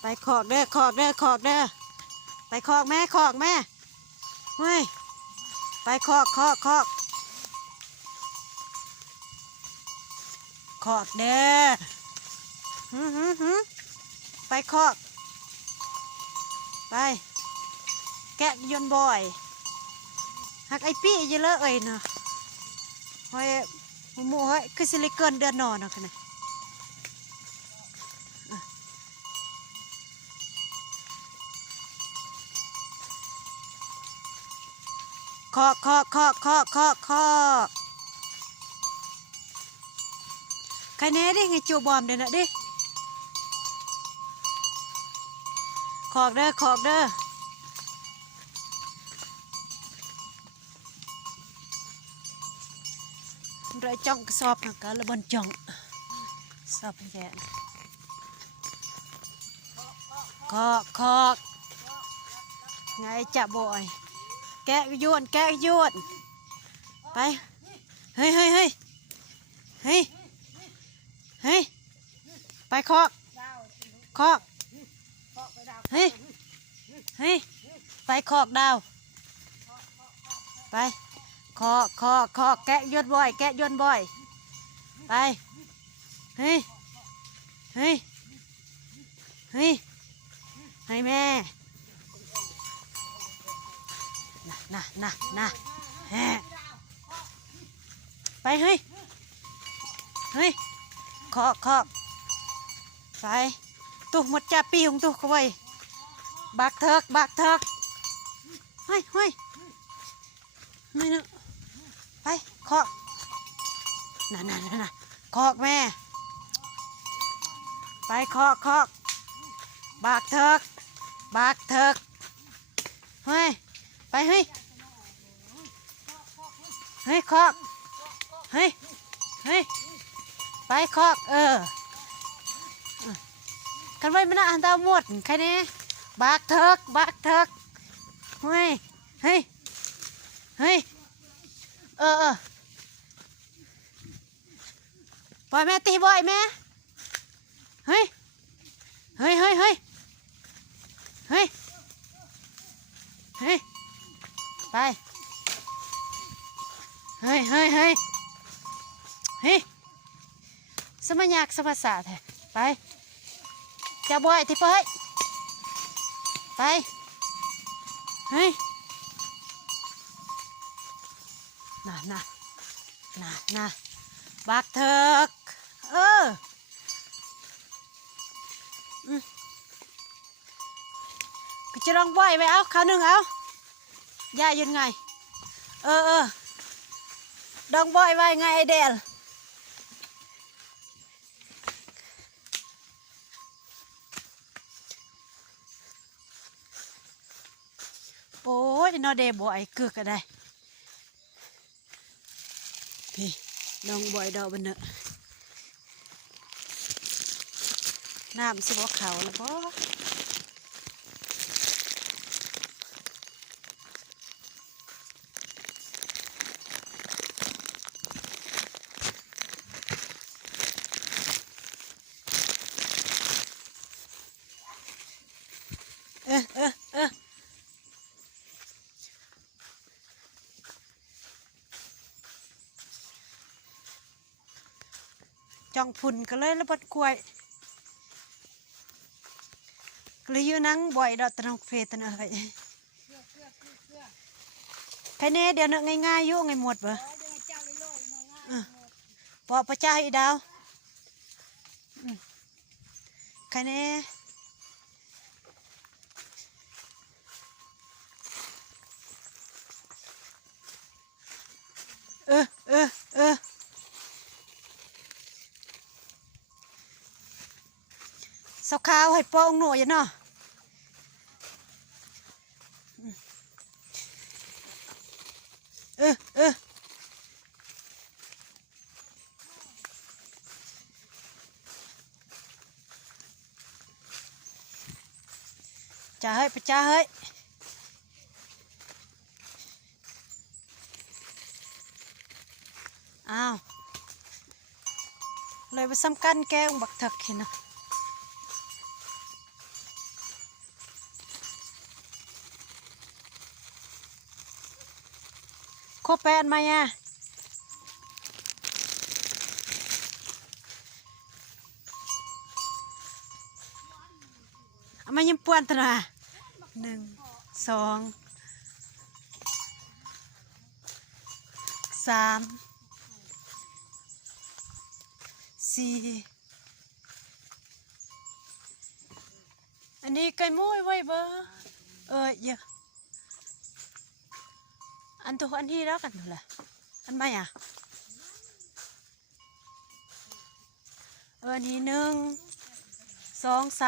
ไปขอกเด้อขอกเด้อขอกเด้อไปขอกแม่ขอกแม่เฮ้ยไปขอกขอกขอกขอกเด้อไปขอกไปแกะยนบ่อยหักไอปี้เยอะเลยเนาะเฮ้ยหมูเฮ้ยคือสิลิเกินเดือนนอนเนาะกันนะขอกขอกขอกขอกขอกขอกใครเน่ดิไงจูบอมเดี๋ยวนะดิขอกเด้อขอกเด้อเราจ้องกระสอบนะก็ระบนจ้องสอบแย่ขอกขอกไงจะบ่อยแกะยวนแกะยวนไปเฮ้ยเฮ้ยเฮ้ยเฮ้ยเฮ้ยไปขอกขอกเฮ้ยเฮ้ยไปขอกดาวไปขอกขอกขอกแกะยวนบ่อยแกะยวนบ่อยไปเฮ้ยเฮ้ยเฮ้ยให้แม่น่ะแฮไปเฮ้ยเฮ้ยขอกขอกไปตุกหมดจ่าปีของตุกเขาไว้บักเถิกบักเถิกเฮ้ยเฮ้ยไม่นะไปขอกน่ะขอกแม่ไปขอกขอกบักเถิกบักเถิกเฮ้ยไปเฮ้ยเฮ้ยขอกเฮ้ยเฮ้ยไปขอกกันไว้ไม่น่าอันตรายหมดใครเนี่ยบักเถิกบักเถิกเฮ้ยเฮ้ยเฮ้ยปล่อยแม่ตีบ่อยแม่เฮ้ยเฮ้ยเฮ้ยเฮ้ยเฮ้ยเฮ้ยไปเฮ้ยเฮ้ยเฮ้ยเฮ้ยสมัยยากสมัยศาสตร์ไปจะบ่อยที่ไปไปเฮ้ยน่ะบักเถิกก็จะลองบ่อยไปเอาข้าวหนึ่งเอาย่ายืนไงดองบ่อยไว้ไงไอเดลโอ้ยนอเดบ่อยเกือกก็ได้พี่ดองบ่อยดอกบันเนอะน้ำสิบ่เขาแล้วบ่จ้องพุ่นก็เลยระบดกล้วยก็เลยยืนนั่งบ่อยดอกตะนองเพตะเนอะใครเน่เดี๋ยวเนอะง่ายๆยุ่งไงหมดบ่ปอประจ้าอีดาวใครเน่สาวขาวให้ปองหน่อยเนาะจ้าเฮ้ยไปจ้าเฮ้ยอ้าวเลยไปซ้ำกันแกงบักเถิกเห็นนะ ครบแปดไหมอ่ะเอามายิ้มป่วนตัวน่ะ1 2 3 4อันนี้ไก่มุ้ยไว้เบอร์เยอะอันตัวอันที่แล้วกันเหรออันไม่อ่ะอันนี้1 2 3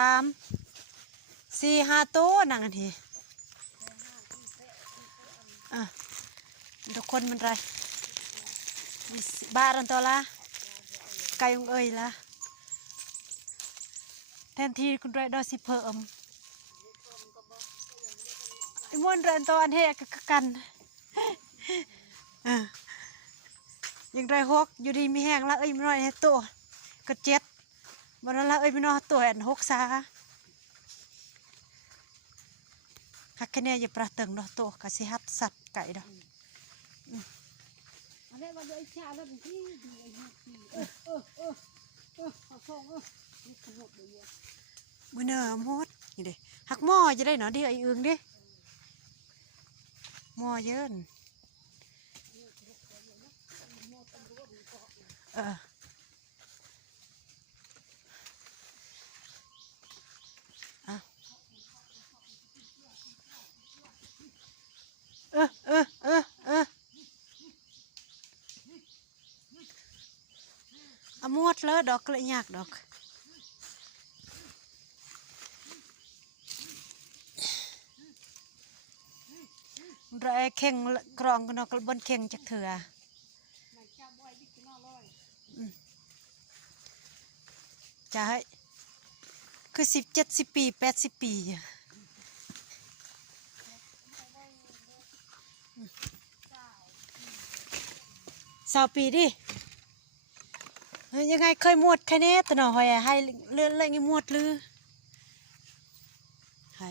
4 5ตัวนั่งอันทีทุกคนมันไรบ้านตัวละไก่องเอ้ยละแทนที่คุณไรดอสิเพิ่มไอ้ม้วนเรนตัวอันเฮกันยังไรฮกอยู่ดีมีแห้งละเอ้ยไม่น้อยให้ตัวก็7วันนั้นละเอ้ยไม่น้อยตัวอัน6ซาหักแค่นี้อย่าปลาเติงดอกตัวกะสิฮัดสัตว์ไก่ดอกมือเนื้อมดนี่เด้หักหม้อจะได้หนอดิไอ้อึงดิหม้อเยินเอาหมดเลยดอกเลยยากดอกไรเข่งกรองกันนอกบนเข่งจากเถื่อจะให้คือ17 10 ปี80 ปี20 ปีดิยังไงเคยมวดแค่นี้ตลอดหอยให้เลื่อนอะไรงี้มวดลือให้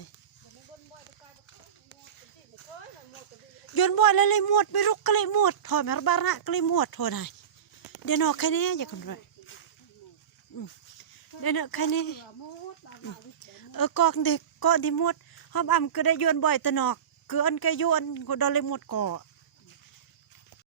ยนบ่อยแล้วเลยมวดไม่รุกก็เลยมวดถอยมาบ้านนะก็เลยมวดโทษหน่อยเดี๋ยวนอกแค่นี้อย่าคนรวยเดี๋ยวนอกแค่นี้กอกเด็กก็ดีมวดหอมอ่ำก็ได้ยวนบ่อยตลอดคืออันก็ยวนก็โดนเลยมวดก่อ